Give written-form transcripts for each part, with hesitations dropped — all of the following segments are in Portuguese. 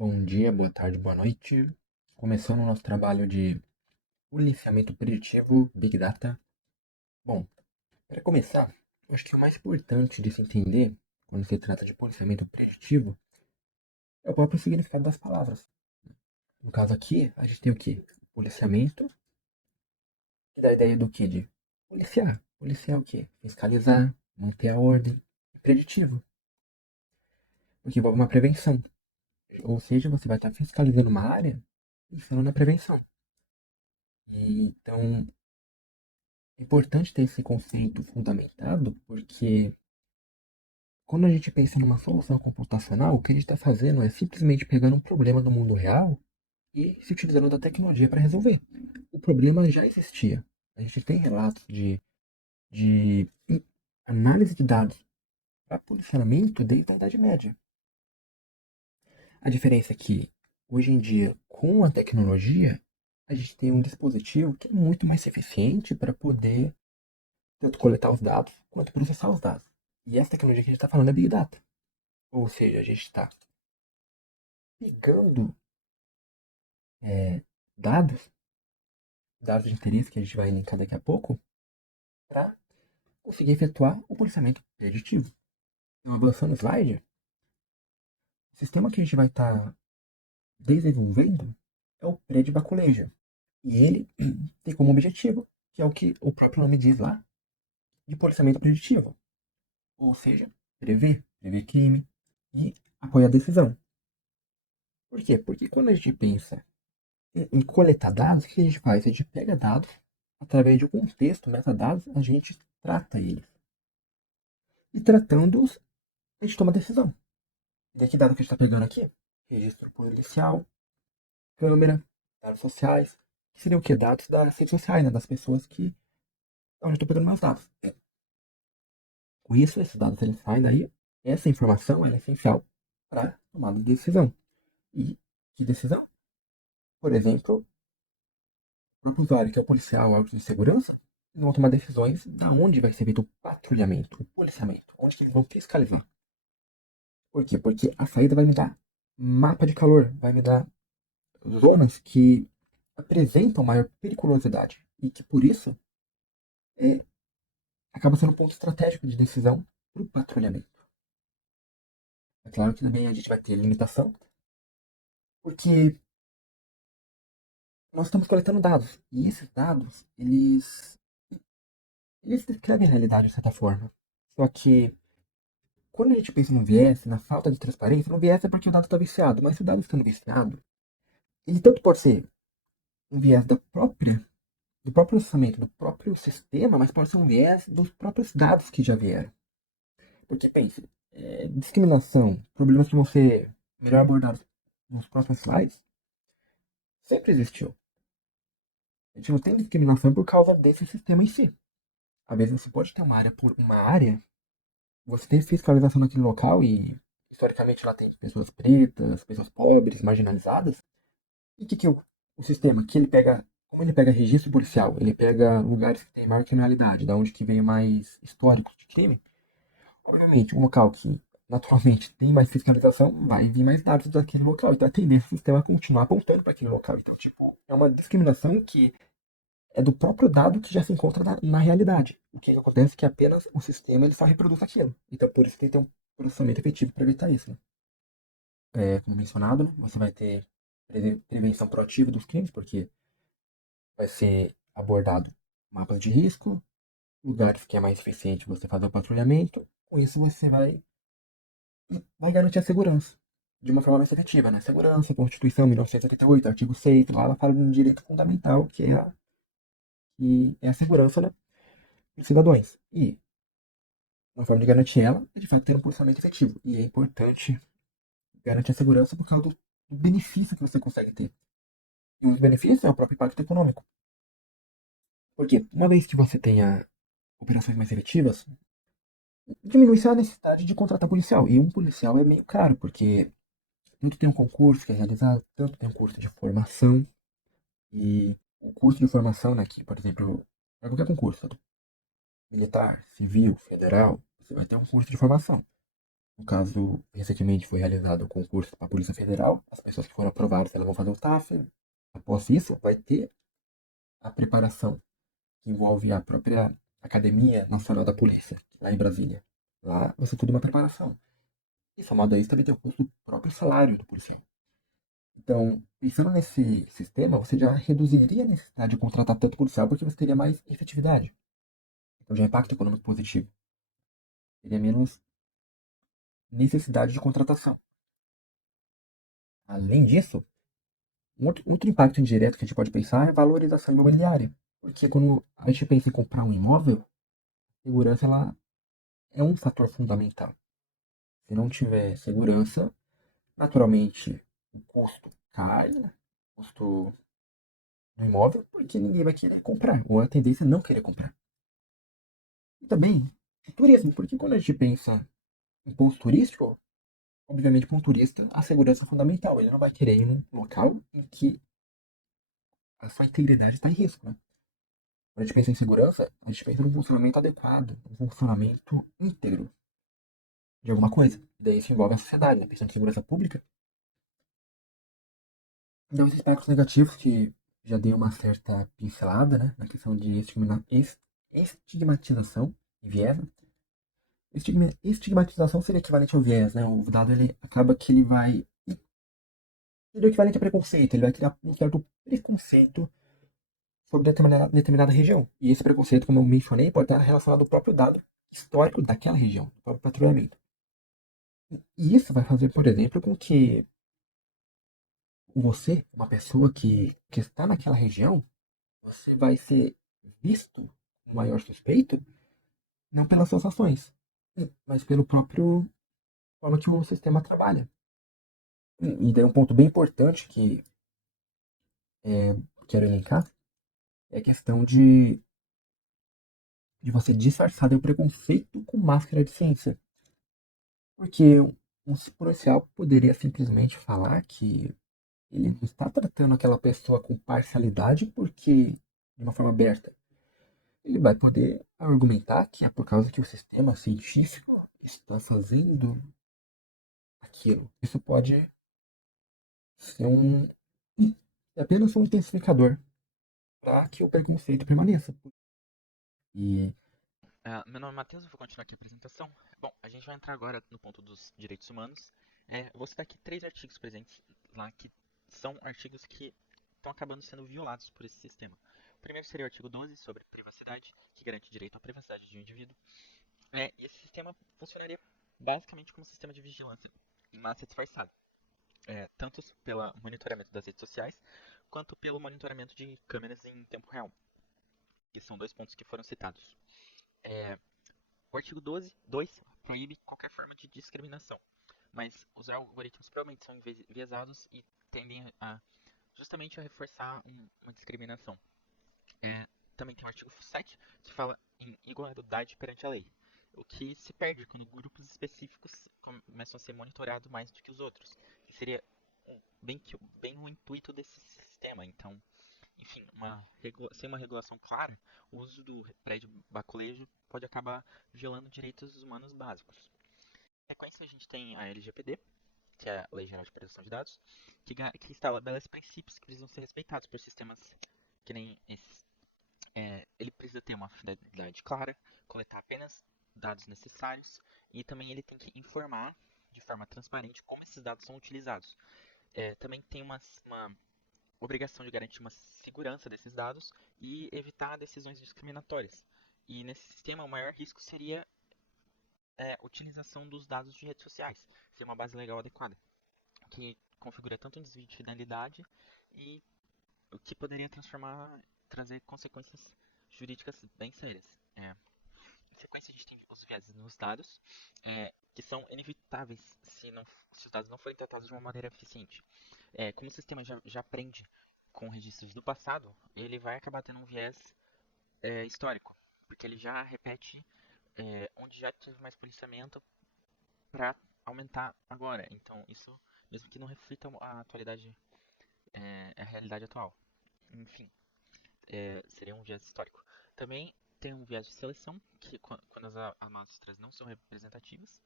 Bom dia, boa tarde, boa noite. Começando o nosso trabalho de policiamento preditivo, Big Data. Bom, para começar, eu acho que o mais importante de se entender quando se trata de policiamento preditivo é o próprio significado das palavras. No caso aqui, a gente tem o quê? Policiamento, que dá a ideia do quê? De policiar. Policiar o quê? Fiscalizar, manter a ordem. E preditivo, porque envolve uma prevenção. Ou seja, você vai estar fiscalizando uma área pensando na prevenção. Então, é importante ter esse conceito fundamentado, porque quando a gente pensa numa solução computacional, o que a gente está fazendo é simplesmente pegando um problema do mundo real e se utilizando da tecnologia para resolver. O problema já existia. A gente tem relatos de análise de dados para policiamento desde a Idade Média. A diferença é que, hoje em dia, com a tecnologia, a gente tem um dispositivo que é muito mais eficiente para poder tanto coletar os dados quanto processar os dados. E essa tecnologia que a gente está falando é Big Data. Ou seja, a gente está pegando é, dados, dados de interesse que a gente vai linkar daqui a pouco, para conseguir efetuar o policiamento preditivo. Então, avançando no slide, o sistema que a gente vai estar desenvolvendo é o Predibaculeja. E ele tem como objetivo, que é o que o próprio nome diz lá, de policiamento preditivo. Ou seja, prever crime e apoiar a decisão. Por quê? Porque quando a gente pensa em coletar dados, o que a gente faz? A gente pega dados, através de um contexto, metadados, a gente trata eles. E tratando-os, a gente toma decisão. E daí que dado que a gente está pegando aqui? Registro policial, câmera, dados sociais, que seriam o quê? Dados das redes sociais, né? Das pessoas que... Onde eu estou pegando meus dados. Com isso, esses dados eles saem daí. Essa informação é essencial para tomada de decisão. E que decisão? Por exemplo, o próprio usuário, que é o policial, algo de segurança, eles vão tomar decisões da onde vai ser feito o patrulhamento, o policiamento, onde que eles vão fiscalizar. Por quê? Porque a saída vai me dar mapa de calor, vai me dar zonas que apresentam maior periculosidade e que por isso é, acaba sendo um ponto estratégico de decisão para o patrulhamento. É claro que também a gente vai ter limitação, porque nós estamos coletando dados e esses dados eles descrevem a realidade de certa forma. Só que quando a gente pensa no viés, na falta de transparência, no viés é porque o dado está viciado, mas se o dado estando viciado, ele tanto pode ser um viés do próprio orçamento, do próprio sistema, mas pode ser um viés dos próprios dados que já vieram. Porque pense, discriminação, problemas que vão ser melhor abordados nos próximos slides, sempre existiu. A gente não tem discriminação por causa desse sistema em si. Às vezes você pode ter uma área por uma área, você tem fiscalização naquele local e historicamente lá tem pessoas pretas, pessoas pobres, marginalizadas. E que o sistema, que ele pega, como ele pega registro policial, ele pega lugares que tem maior criminalidade, da onde que vem mais histórico de crime, obviamente, um local que naturalmente tem mais fiscalização, vai vir mais dados daquele local. Então a tendência do sistema a continuar apontando para aquele local. Então, tipo, é uma discriminação que é do próprio dado que já se encontra na realidade. O que acontece é que apenas o sistema ele só reproduz aquilo. Então, por isso tem que ter um processamento efetivo para evitar isso. Né? Como mencionado, né, você vai ter prevenção proativa dos crimes, porque vai ser abordado mapas de risco, lugares que é mais eficiente você fazer o patrulhamento. Com isso você vai garantir a segurança de uma forma mais efetiva, né? Segurança, Constituição 1988, artigo 6, lá ela fala de um direito fundamental que é a segurança, né, dos cidadãos. E uma forma de garantir ela é de fato ter um policiamento efetivo. E é importante garantir a segurança por causa do benefício que você consegue ter. E um dos benefícios é o próprio impacto econômico. Porque uma vez que você tenha operações mais efetivas, diminui-se a necessidade de contratar policial. E um policial é meio caro, porque tanto tem um concurso que é realizado, tanto tem um curso de formação. E o curso de formação, né, que, por exemplo, para qualquer concurso, militar, civil, federal, você vai ter um curso de formação. No caso, recentemente foi realizado o concurso para a Polícia Federal. As pessoas que foram aprovadas, elas vão fazer o TAF. Após isso, vai ter a preparação, que envolve a própria Academia Nacional da Polícia, lá em Brasília. Lá vai ser tudo uma preparação. E somado a isso, também tem o custo do próprio salário do policial. Então, pensando nesse sistema, você já reduziria a necessidade de contratar tanto policial porque você teria mais efetividade. Então, já é impacto econômico positivo. Teria menos necessidade de contratação. Além disso, outro impacto indireto que a gente pode pensar é a valorização imobiliária. Porque quando a gente pensa em comprar um imóvel, a segurança ela é um fator fundamental. Se não tiver segurança, naturalmente o custo cai, né? O custo do imóvel, porque ninguém vai querer comprar, ou a tendência é não querer comprar. E também, o turismo, porque quando a gente pensa em ponto turístico, obviamente para um turista a segurança é fundamental. Ele não vai querer ir num local em que a sua integridade está em risco, né? Quando a gente pensa em segurança, a gente pensa num funcionamento adequado, um funcionamento íntegro de alguma coisa. E daí isso envolve a sociedade, né? Pensando em segurança pública. Então, esses impactos negativos que já dei uma certa pincelada, né? Na questão de estigmatização e viés. Estigmatização seria equivalente ao viés, né? O dado ele acaba que ele vai. Ele é equivalente a preconceito, ele vai criar um certo preconceito sobre determinada região. E esse preconceito, como eu mencionei, pode estar relacionado ao próprio dado histórico daquela região, do próprio patrulhamento. E isso vai fazer, por exemplo, com que você, uma pessoa que está naquela região, você vai ser visto como maior suspeito, não pelas suas ações, mas pelo próprio forma que o sistema trabalha. E daí um ponto bem importante que quero elencar é a questão de você disfarçar o preconceito com máscara de ciência. Porque um policial poderia simplesmente falar que ele não está tratando aquela pessoa com parcialidade porque, de uma forma aberta, ele vai poder argumentar que é por causa que o sistema científico está fazendo aquilo. Isso pode ser apenas um intensificador para que o preconceito permaneça. E Meu nome é Matheus, eu vou continuar aqui a apresentação. Bom, a gente vai entrar agora no ponto dos direitos humanos. Eu vou citar aqui 3 artigos presentes lá que são artigos que estão acabando sendo violados por esse sistema. O primeiro seria o artigo 12 sobre privacidade, que garante o direito à privacidade de um indivíduo. E esse sistema funcionaria basicamente como um sistema de vigilância em massa disfarçado, tanto pelo monitoramento das redes sociais, quanto pelo monitoramento de câmeras em tempo real, que são 2 pontos que foram citados. É, O artigo 12.2 proíbe qualquer forma de discriminação, mas os algoritmos provavelmente são enviesados e tendem justamente a reforçar uma discriminação. Também tem o artigo 7 que fala em igualdade perante a lei, o que se perde quando grupos específicos começam a ser monitorados mais do que os outros, que seria bem o intuito desse sistema. Então, enfim, sem uma regulação clara, o uso do prédio baculejo pode acabar violando direitos humanos básicos. Em sequência, a gente tem a LGPD, que é a Lei Geral de Proteção de Dados, que estabelece princípios que precisam ser respeitados por sistemas que nem esses. Ele precisa ter uma finalidade clara, coletar apenas dados necessários e também ele tem que informar de forma transparente como esses dados são utilizados. Também tem uma obrigação de garantir uma segurança desses dados e evitar decisões discriminatórias. E nesse sistema, o maior risco seria a utilização dos dados de redes sociais, ser uma base legal adequada, que configura tanto um desvio de finalidade e o que poderia trazer consequências jurídicas bem sérias. Em sequência, a gente tem os vieses nos dados, que são inevitáveis se os dados não forem tratados de uma maneira eficiente. Como o sistema já aprende com registros do passado, ele vai acabar tendo um viés histórico, porque ele já repete onde já teve mais policiamento para aumentar agora. Então, isso, mesmo que não reflita a atualidade, a realidade atual. Enfim, seria um viés histórico. Também tem um viés de seleção, que quando as amostras não são representativas,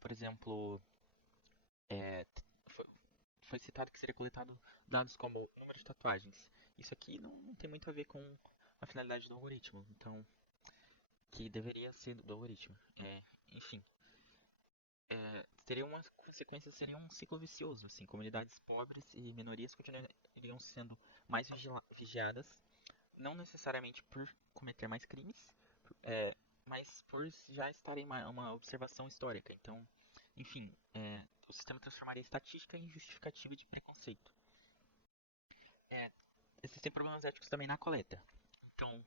por exemplo, é, foi, foi citado que seria coletado dados como número de tatuagens. Isso aqui não tem muito a ver com a finalidade do algoritmo, então, que deveria ser do algoritmo. Enfim, teria uma consequência, seria um ciclo vicioso, assim, comunidades pobres e minorias continuariam sendo mais vigiadas, não necessariamente por cometer mais crimes, é, mas por já estarem uma observação histórica. Então, enfim, o sistema transformaria estatística em justificativa de preconceito. É, existem problemas éticos também na coleta. Então,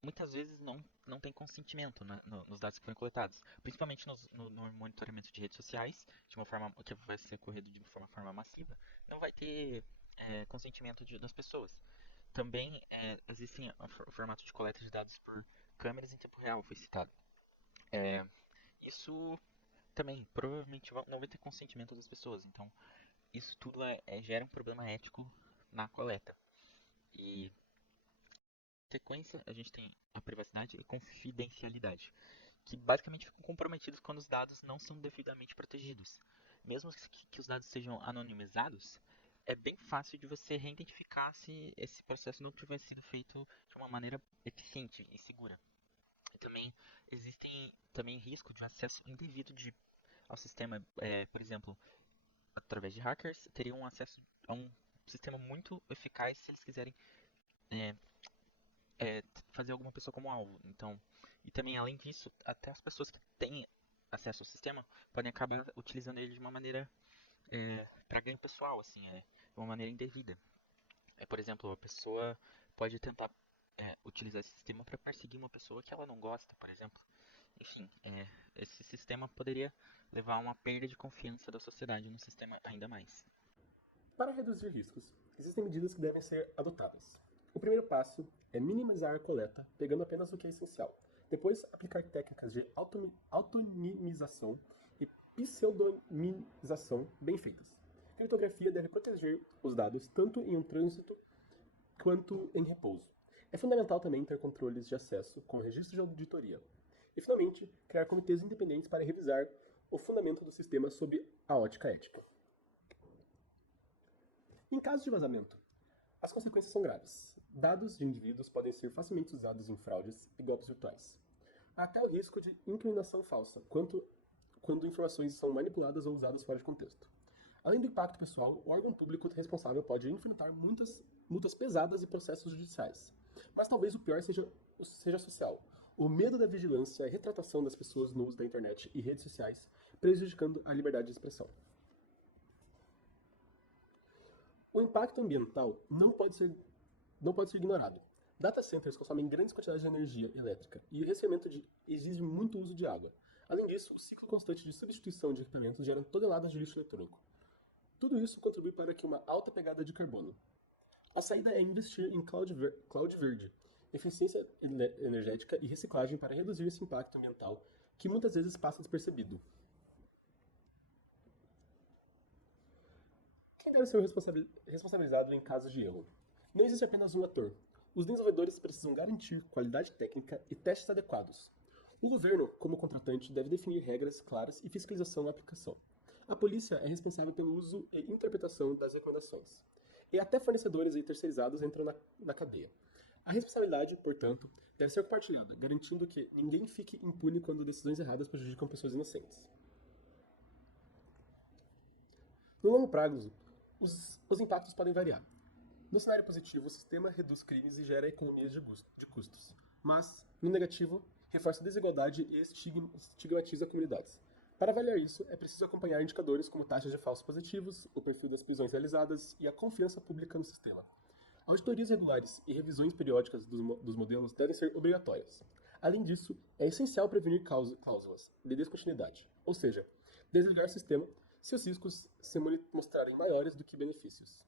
muitas vezes não tem consentimento nos dados que foram coletados, principalmente no monitoramento de redes sociais, de uma forma que vai ser ocorrido de uma forma massiva, não vai ter consentimento das pessoas. Também existem o formato de coleta de dados por câmeras em tempo real, foi citado. É, isso também provavelmente não vai ter consentimento das pessoas, então isso tudo gera um problema ético na coleta. E sequência, a gente tem a privacidade e confidencialidade, que basicamente ficam comprometidos quando os dados não são devidamente protegidos. Mesmo que os dados sejam anonimizados, é bem fácil de você reidentificar se esse processo não tiver sido feito de uma maneira eficiente e segura. E também existem também risco de acesso indevido ao sistema, por exemplo, através de hackers, teriam acesso a um sistema muito eficaz se eles quiserem é, fazer alguma pessoa como alvo. Então, e também além disso, até as pessoas que têm acesso ao sistema podem acabar utilizando ele de uma maneira para ganho pessoal, assim, de uma maneira indevida. Por exemplo, a pessoa pode tentar utilizar esse sistema para perseguir uma pessoa que ela não gosta, por exemplo. Enfim, esse sistema poderia levar a uma perda de confiança da sociedade no sistema ainda mais. Para reduzir riscos, existem medidas que devem ser adotadas. O primeiro passo é minimizar a coleta, pegando apenas o que é essencial. Depois, aplicar técnicas de autonomização e pseudonimização bem feitas. A criptografia deve proteger os dados tanto em um trânsito quanto em repouso. É fundamental também ter controles de acesso com registros de auditoria. E, finalmente, criar comitês independentes para revisar o fundamento do sistema sob a ótica ética. Em caso de vazamento, as consequências são graves. Dados de indivíduos podem ser facilmente usados em fraudes e golpes virtuais. Há até o risco de incriminação falsa, quando informações são manipuladas ou usadas fora de contexto. Além do impacto pessoal, o órgão público responsável pode enfrentar muitas multas pesadas e processos judiciais. Mas talvez o pior seja social. O medo da vigilância e a retratação das pessoas no uso da internet e redes sociais, prejudicando a liberdade de expressão. O impacto ambiental não pode ser ignorado. Data centers consomem grandes quantidades de energia elétrica e o resfriamento exige muito uso de água. Além disso, o ciclo constante de substituição de equipamentos gera toneladas de lixo eletrônico. Tudo isso contribui para que uma alta pegada de carbono. A saída é investir em cloud verde, eficiência energética e reciclagem para reduzir esse impacto ambiental que muitas vezes passa despercebido. Quem deve ser responsabilizado em casos de erro? Não existe apenas um ator. Os desenvolvedores precisam garantir qualidade técnica e testes adequados. O governo, como contratante, deve definir regras claras e fiscalização na aplicação. A polícia é responsável pelo uso e interpretação das recomendações. E até fornecedores e terceirizados entram na cadeia. A responsabilidade, portanto, deve ser compartilhada, garantindo que ninguém fique impune quando decisões erradas prejudicam pessoas inocentes. No longo prazo, os impactos podem variar. No cenário positivo, o sistema reduz crimes e gera economias de custos. Mas, no negativo, reforça a desigualdade e estigmatiza comunidades. Para avaliar isso, é preciso acompanhar indicadores como taxas de falsos positivos, o perfil das prisões realizadas e a confiança pública no sistema. Auditorias regulares e revisões periódicas dos modelos devem ser obrigatórias. Além disso, é essencial prevenir cláusulas de descontinuidade, ou seja, desligar o sistema se os riscos se mostrarem maiores do que benefícios.